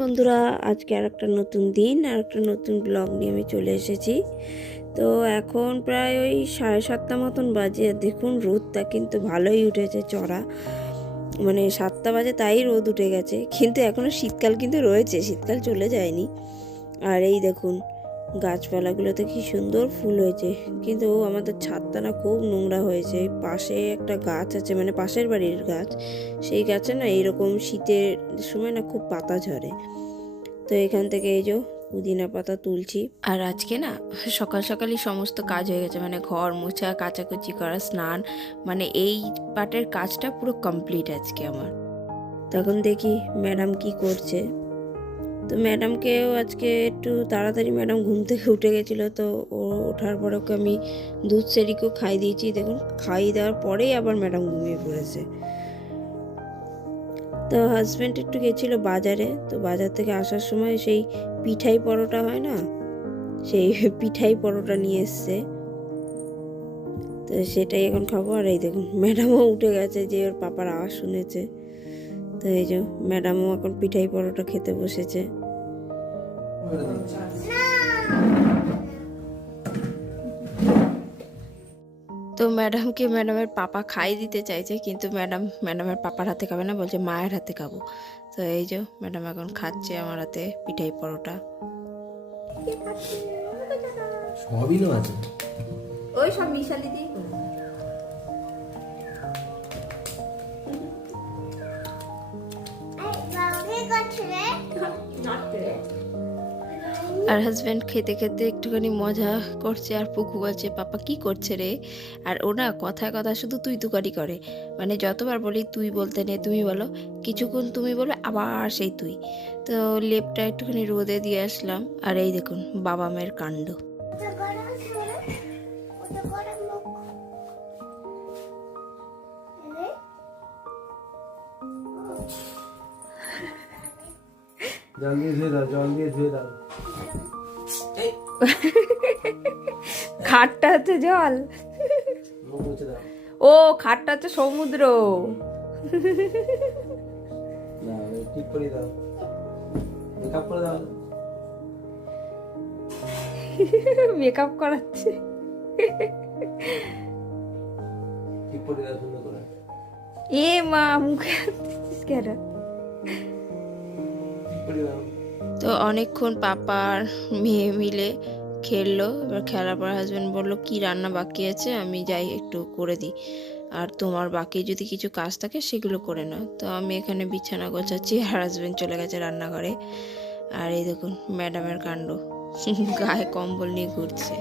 বন্ধুরা, আজকে আর একটা নতুন দিন আর একটা নতুন ব্লগ নিয়ে আমি চলে এসেছি। তো এখন প্রায় ওই 7:30 মতন বাজে। আর দেখুন রোদটা কিন্তু ভালোই উঠেছে, চড়া মানে 7টা বাজে তাই রোদ উঠে গেছে, কিন্তু এখনও শীতকাল কিন্তু রয়েছে, শীতকাল চলে যায়নি। আর এই দেখুন গাছপালাগুলোতে কি সুন্দর ফুল হয়েছে, কিন্তু আমাদের ছাদটা না খুব নোংরা হয়েছে। পাশে একটা গাছ আছে, মানে পাশের বাড়ির গাছ, সেই গাছে না এইরকম শীতের সময় না খুব পাতা ঝরে। তো এখান থেকে এই যে পুদিনা পাতা তুলছি। আর আজকে না সকাল সকালই সমস্ত কাজ হয়ে গেছে, মানে ঘর মোছা, কাচাকুচি করা, স্নান, মানে এই পার্টের কাজটা পুরো কমপ্লিট আজকে আমার। তখন দেখি ম্যাডাম কি করছে। তো ম্যাডামকেও আজকে একটু তাড়াতাড়ি, ম্যাডাম ঘুম থেকে উঠে গেছিলো, তো ও ওঠার পরে ওকে আমি দুধ সেরিকেও খাই দিয়েছি। দেখুন খাইয়ে দেওয়ার পরেই আবার ম্যাডাম ঘুমিয়ে পড়েছে। তো হাজব্যান্ড একটু গেছিলো বাজারে, তো বাজার থেকে আসার সময় সেই পিঠাই পরোটা হয় না, সেই পিঠাই পরোটা নিয়ে এসছে, তো সেটাই এখন খাবো। আর এই দেখুন ম্যাডামও উঠে গেছে, যে ওর পাপার আওয়াজ শুনেছে। তো এই যে ম্যাডামও এখন পিঠাই পরোটা খেতে বসেছে। তো ম্যাডামকে ম্যাডামের পাপা খাই দিতে চাইছে, কিন্তু ম্যাডামের পাপার হাতে খাবে না, বলছে মায়ের হাতে খাবো। তো এই যে ম্যাডাম এখন খাচ্ছে আমার হাতে পিঠাই পরোটা। সবই না আছে, ওই সব মিশালি দিয়ে আর হাজব্যান্ড খেতে খেতে একটুখানি মজা করছে। আর পুকু বলছে পাপা কি করছে রে। আর ওরা কথায় কথা শুধু তুই তুকারি করে, মানে যতবার বলি তুই বলতে নেই, তুমি বলো, কিছুক্ষণ তুমি বলবে আবার সেই তুই। তো লেপটা একটুখানি রোদে দিয়ে আসলাম। আর এই দেখুন বাবা মায়ের কাণ্ড। জল দিয়ে ধুয়ে দাও, জল দিয়ে ধুয়ে দাও। খাটটা হচ্ছে জল, মুখ মুছে দাও। ও খাটটা হচ্ছে সমুদ্র। না, ঠিক করে দাও, মেকআপ করে দাও। মেকআপ করাচ্ছে। ঠিক করে দাও সুন্দর করে। এ মা মুখে কেন। ঠিক করে দাও। তো অনেকক্ষণ পাপার মেয়ে মিলে খেললো। এবার খেলার পর হাজব্যান্ড বললো কি রান্না বাকি আছে আমি যাই একটু করে দিই, আর তোমার বাকি যদি কিছু কাজ থাকে সেগুলো করে নাও। তো আমি এখানে বিছানা গোছাচ্ছি, আর হাজব্যান্ড চলে গেছে রান্নাঘরে। আর এই দেখুন ম্যাডামের কাণ্ড, গায়ে কম্বল নিয়ে ঘুরছে।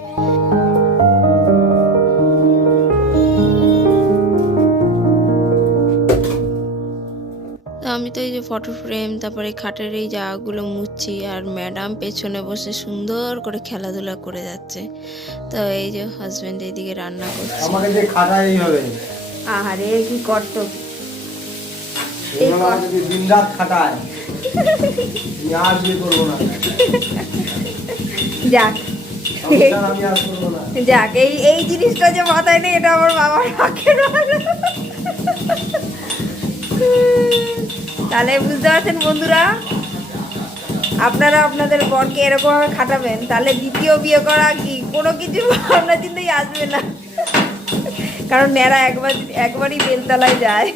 আমি তো এই যে ফটো ফ্রেম, তারপরে খাটের এই জায়গাগুলো মুছছি, আর ম্যাডাম পেছনে বসে সুন্দর করে খেলাধুলা করে যাচ্ছে। তো এই যে হাজবেন্ড এইদিকে রান্না করছে। আমাকে যে খাটাই হবে, আহারে কি করত, এইভাবে আমাকে যে দিনরাত খাটায়, আমি আর বিয়ে করবো না। যাক সংসার আমি আর করবো না। যাক এই জিনিসটা যে মাথায় নেই, এটা আমার বাবার ভাগ্যের ভালো। তাহলে বুঝতে পারছেন বন্ধুরা, আপনারা আপনাদের বরকে এরকম ভাবে খাটাবেন, তাহলে দ্বিতীয় বিয়ে করা কি কোনো কিছু ভাবনা চিন্তাই আসবে না, কারণ নেড়া একবারই বেলতলায় যায়।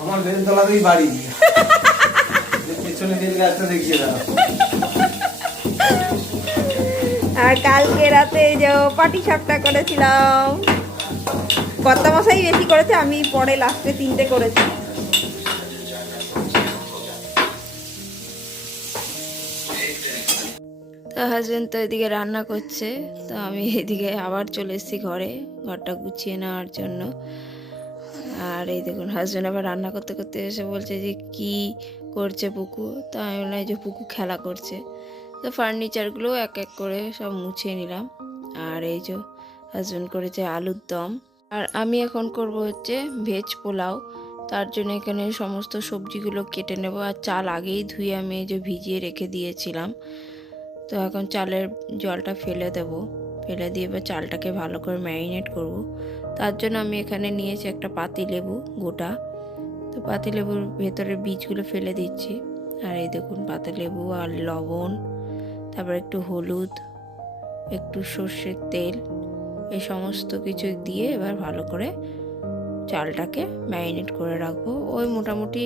আমার বেলতলাতেই বাড়ি, পেছনে বেল গাছটা দেখিয়ে দাও। আর কালকে রাতে এই যে পাটি সাপটা করেছিলাম, কর্তা মশাই বেশি করেছে, আমি পরে লাস্টে 3টে করেছি। তো হাজবেন্ড তো এদিকে রান্না করছে, তো আমি এদিকে আবার চলে এসেছি ঘরটা গুছিয়ে নেওয়ার জন্য। আর এই দেখুন হাজবেন্ড আবার রান্না করতে করতে এসে বলছে যে কি করছে পুকু। তো আমি বললাম এই যে পুকু খেলা করছে। তো ফার্নিচারগুলো এক এক করে সব মুছিয়ে নিলাম। আর এই যে হাজবেন্ড করেছে আলুর দম, আর আমি এখন করব হচ্ছে ভেজ পোলাও। তার জন্য এখানে সমস্ত সবজিগুলো কেটে নেব। আর চাল আগেই ধুয়ে আমি এই যে ভিজিয়ে রেখে দিয়েছিলাম। তো এখন চালের জলটা ফেলে দেব, ফেলে দিয়ে এবার চালটাকে ভালো করে ম্যারিনেট করব। তার জন্য আমি এখানে নিয়েছি একটা পাতিলেবু গোটা। তো পাতিলেবুর ভেতরের বীজগুলো ফেলে দিচ্ছি। আর এই দেখুন পাতালেবু আর লবণ, তারপর একটু হলুদ, একটু সর্ষের তেল, এই সমস্ত কিছু দিয়ে এবার ভালো করে চালটাকে ম্যারিনেট করে রাখবো ওই মোটামুটি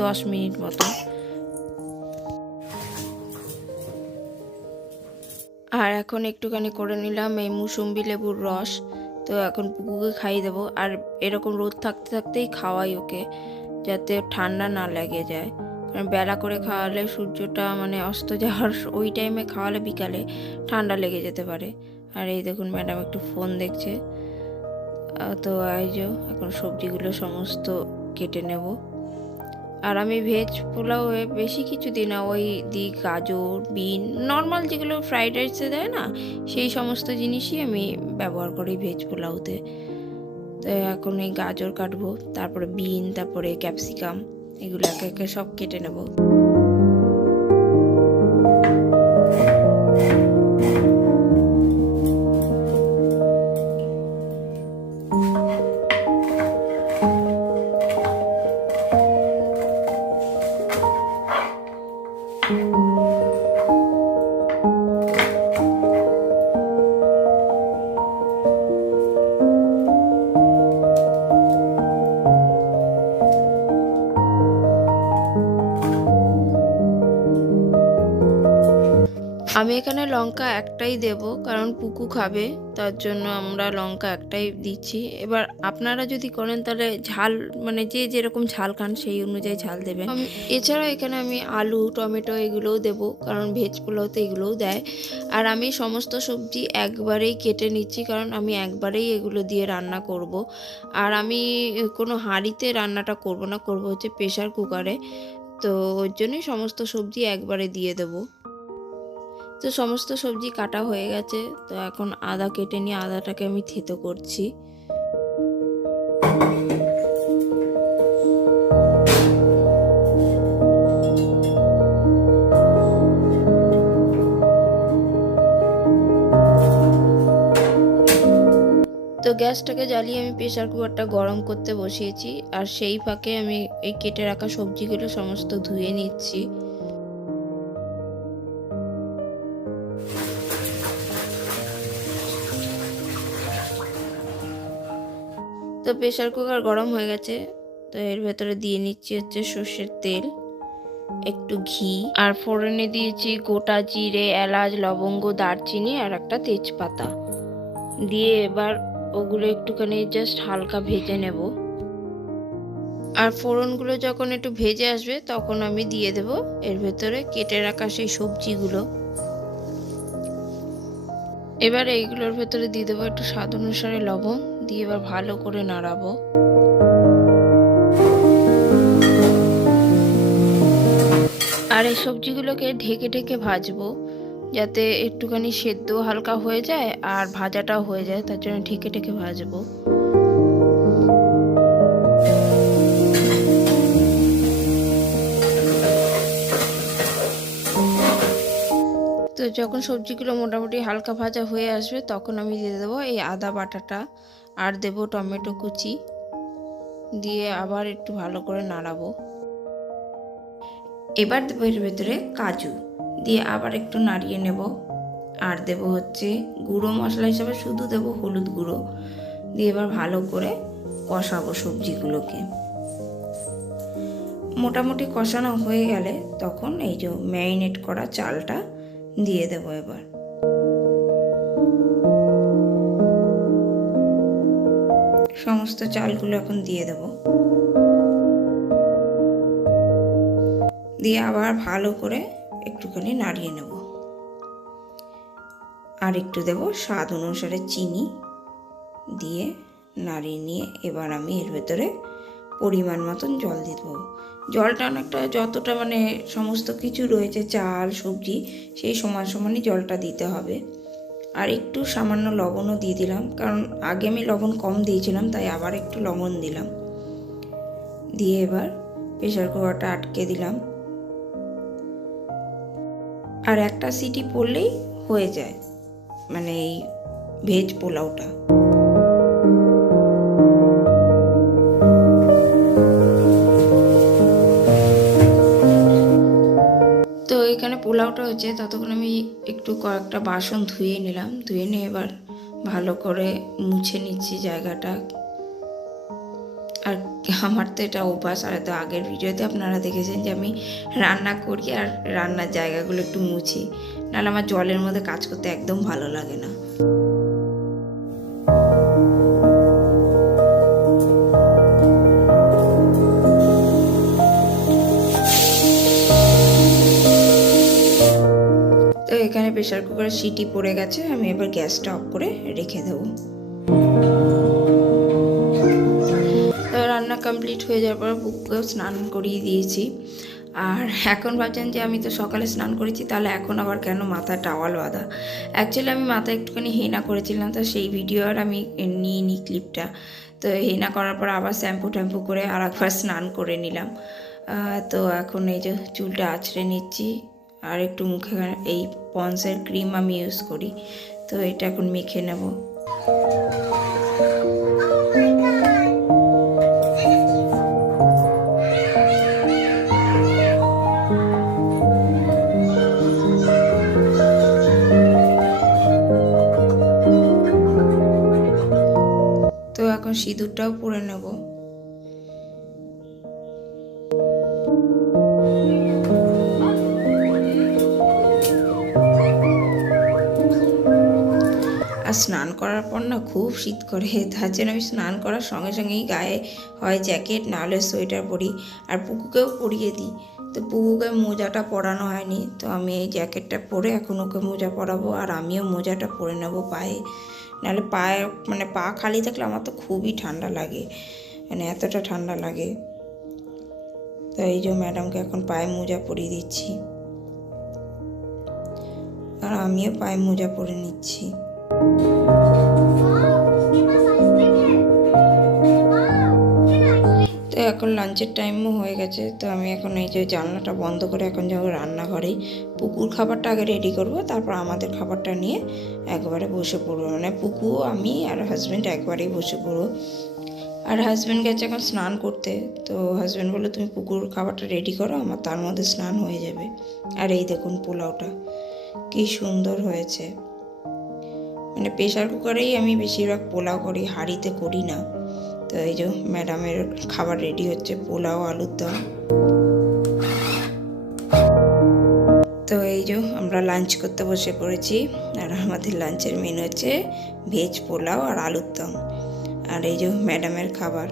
10 মিনিট মতো। আর এখন একটুখানি করে নিলাম এই মুসম্বি লেবুর রস। তো এখন পুকুকে খাইয়ে দেবো। আর এরকম রোদ থাকতে থাকতেই খাওয়াই ওকে, যাতে ঠান্ডা না লেগে যায়। কারণ বেলা করে খাওয়ালে সূর্যটা মানে অস্ত যাওয়ার ওই টাইমে খাওয়ালে বিকালে ঠান্ডা লেগে যেতে পারে। আর এই দেখুন ম্যাডাম একটু ফোন দেখছে। তো এই যে এখন সবজিগুলো সমস্ত কেটে নেব। আর আমি ভেজ পোলাওয়ে বেশি কিছু দিই না, ওই দিই গাজর, বিন, নর্মাল যেগুলো ফ্রাইড রাইসে দেয় না সেই সমস্ত জিনিসই আমি ব্যবহার করি ভেজ পোলাওতে। তো এখন এই গাজর কাটবো, তারপরে বিন, তারপরে ক্যাপসিকাম, এগুলো একে একে সব কেটে নেব। আমি এখানে লঙ্কা একটাই দেব, কারণ পুকু খাবে, তার জন্য আমরা লঙ্কা একটাই দিচ্ছি। এবার আপনারা যদি করেন তাহলে ঝাল মানে যে যেরকম ঝাল খান সেই অনুযায়ী ঝাল দেবেন। এছাড়া এখানে আমি আলু, টমেটো এগুলোও দেব, কারণ ভেজ পোলাওতে এগুলোও দেয়। আর আমি সমস্ত সবজি একবারেই কেটে নিচ্ছি, কারণ আমি একবারেই এগুলো দিয়ে রান্না করব। আর আমি কোনো হাঁড়িতে রান্নাটা করব না, করব হচ্ছে প্রেশার কুকারে। তো ওর জন্যই সমস্ত সবজি একবারে দিয়ে দেবো। তো সমস্ত সবজি কাটা হয়ে গেছে। তো এখন আদা কেটে নিয়ে আদাটাকে আমি থেতো করছি। তো গ্যাসটাকে জ্বালিয়ে আমি প্রেসার কুকারটা গরম করতে বসিয়েছি। আর সেই ফাঁকে আমি এই কেটে রাখা সবজিগুলো সমস্ত ধুয়ে নিচ্ছি। তো প্রেসার কুকার গরম হয়ে গেছে। তো এর ভেতরে দিয়ে নিচ্ছি হচ্ছে সর্ষের তেল, একটু ঘি, আর ফোড়নে দিয়েছি গোটা জিরে, এলাচ, লবঙ্গ, দারচিনি আর একটা তেজপাতা দিয়ে এবার ওগুলো একটুখানি জাস্ট হালকা ভেজে নেব। আর ফোড়নগুলো যখন একটু ভেজে আসবে তখন আমি দিয়ে দেব এর ভেতরে কেটে রাখা সেই সবজিগুলো। এবার এইগুলোর ভেতরে দিয়ে দেবো একটু স্বাদ অনুসারে লবণ, দিয়ে এবার ভালো করে নাড়াবো। আর এই সবজিগুলোকে ঢেকে ঢেকে ভাজবো, যাতে একটুখানি সেদ্ধ হালকা হয়ে যায় আর ভাজাটাও হয়ে যায়, তার জন্য ঢেকে ঢেকে ভাজবো। তো যখন সবজিগুলো মোটামুটি হালকা ভাজা হয়ে আসবে তখন আমি দিয়ে দেবো এই আদা বাটাটা, আর দেবো টমেটো কুচি, দিয়ে আবার একটু ভালো করে নাড়াবো। এবার দেবো এর ভেতরে কাজু, দিয়ে আবার একটু নাড়িয়ে নেব। আর দেব হচ্ছে গুঁড়ো মশলা হিসাবে শুধু দেবো হলুদ গুঁড়ো, দিয়ে এবার ভালো করে কষাবো সবজিগুলোকে। মোটামুটি কষানো হয়ে গেলে তখন এই যে ম্যারিনেট করা চালটা দিয়ে দেবো। এবার সমস্ত চালগুলো এখন দিয়ে দেব, দিয়ে আবার ভালো করে একটুখানি নাড়িয়ে নেব। আর একটু দেব স্বাদ অনুসারে চিনি, দিয়ে নাড়িয়ে নিয়ে এবার আমি এর ভেতরে পরিমাণ মতন জল দিয়ে দেবো। জলটা অনেকটা যতটা মানে সমস্ত কিছু রয়েছে চাল সবজি সেই সমান সমানই জলটা দিতে হবে। আর একটু সামান্য লবণও দিয়ে দিলাম, কারণ আগে আমি লবণ কম দিয়েছিলাম, তাই আবার একটু লবণ দিলাম। দিয়ে এবার প্রেসার কুকারটা আটকে দিলাম। আর একটা সিটি পড়লেই হয়ে যায় মানে এই ভেজ পোলাওটা। পোলাওটা হচ্ছে ততক্ষণ আমি একটু কয়েকটা বাসন ধুয়ে নিলাম, ধুয়ে নিয়ে এবার ভালো করে মুছে নিচ্ছি জায়গাটা। আর আমার তো এটা অভ্যাস, আর তো আগের ভিডিওতে আপনারা দেখেছেন যে আমি রান্না করি আর রান্নার জায়গাগুলো একটু মুছি, নাহলে আমার জলের মধ্যে কাজ করতে একদম ভালো লাগে না। তো এখানে প্রেসার কুকারে সিটি পড়ে গেছে, আমি এবার গ্যাসটা অফ করে রেখে দেবো। তো রান্না কমপ্লিট হয়ে যাওয়ার পর বুককেও স্নান করিয়ে দিয়েছি। আর এখন ভাবছেন যে আমি তো সকালে স্নান করেছি, তাহলে এখন আবার কেন মাথায় টাওয়াল বাঁধা। অ্যাকচুয়ালি আমি মাথায় একটুখানি হেনা করেছিলাম, তো সেই ভিডিও আর আমি নিয়ে নিই ক্লিপটা। তো হেনা করার পর আবার শ্যাম্পু ট্যাম্পু করে আর একবার স্নান করে নিলাম। তো এখন এই যে চুলটা আঁচড়ে নিচ্ছি, আর একটু মুখে এই পন্সের ক্রিম আমি ইউজ করি, তো এটা এখন মেখে নেব। তো এখন সিঁদুরটাও পরে নেব। আর স্নান করার পর না খুব শীত করে, তার জন্য আমি স্নান করার সঙ্গে সঙ্গেই গায়ে হয় জ্যাকেট নাহলে সোয়েটার পরি, আর পুকুকেও পরিয়ে দিই। তো পুকুকে মোজাটা পরানো হয়নি, তো আমি এই জ্যাকেটটা পরে এখন ওকে মোজা পরাবো, আর আমিও মোজাটা পরে নেবো পায়ে, নাহলে পায়ে মানে পা খালি থাকলে আমার তো খুবই ঠান্ডা লাগে, মানে এতটা ঠান্ডা লাগে। তো এই যে ম্যাডামকে এখন পায়ে মোজা পরিয়ে দিচ্ছি, আর আমিও পায়ে মোজা পরে নিচ্ছি। তো এখন লাঞ্চের টাইমও হয়ে গেছে, তো আমি এখন এই যে জানলাটা বন্ধ করে এখন যাবো রান্নাঘরে। পুকুর খাবারটা আগে রেডি করব, তারপর আমাদের খাবারটা নিয়ে একবারে বসে পড়বো, মানে পুকু আমি আর হাজব্যান্ড একবারেই বসে পড়বো। আর হাজব্যান্ড গেছে এখন স্নান করতে, তো হাজব্যান্ড বললো তুমি পুকুর খাবারটা রেডি করো, আমার তার মধ্যে স্নান হয়ে যাবে। আর এই দেখুন পোলাওটা কি সুন্দর হয়েছে, মানে প্রেশার কুকারেই আমি বেশিরভাগ পোলাও করি, হাঁড়িতে করি না। তো এই যে ম্যাডামের খাবার রেডি হচ্ছে, পোলাও আলুর দম। তো এই যে আমরা লাঞ্চ করতে বসে পড়েছি, আর আমাদের লাঞ্চের মেনু হচ্ছে ভেজ পোলাও আর আলুর দম। আর এই যে ম্যাডামের খাবার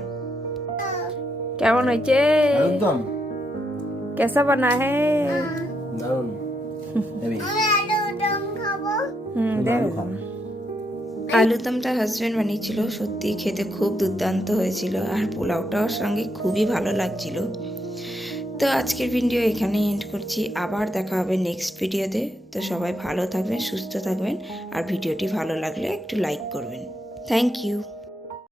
কেমন হয়েছে, একদম কেসা বানা হে? দারুণ। আলুদমটা হাজব্যান্ড বানিয়েছিল, সত্যি খেতে খুব দুর্দান্ত হয়েছিল, আর পোলাওটার সঙ্গে খুবই ভালো লাগছিল। তো আজকের ভিডিও এখানেই এন্ড করছি, আবার দেখা হবে নেক্সট ভিডিওতে। তো সবাই ভালো থাকবেন, সুস্থ থাকবেন, আর ভিডিওটি ভালো লাগলে একটু লাইক করবেন। Thank you.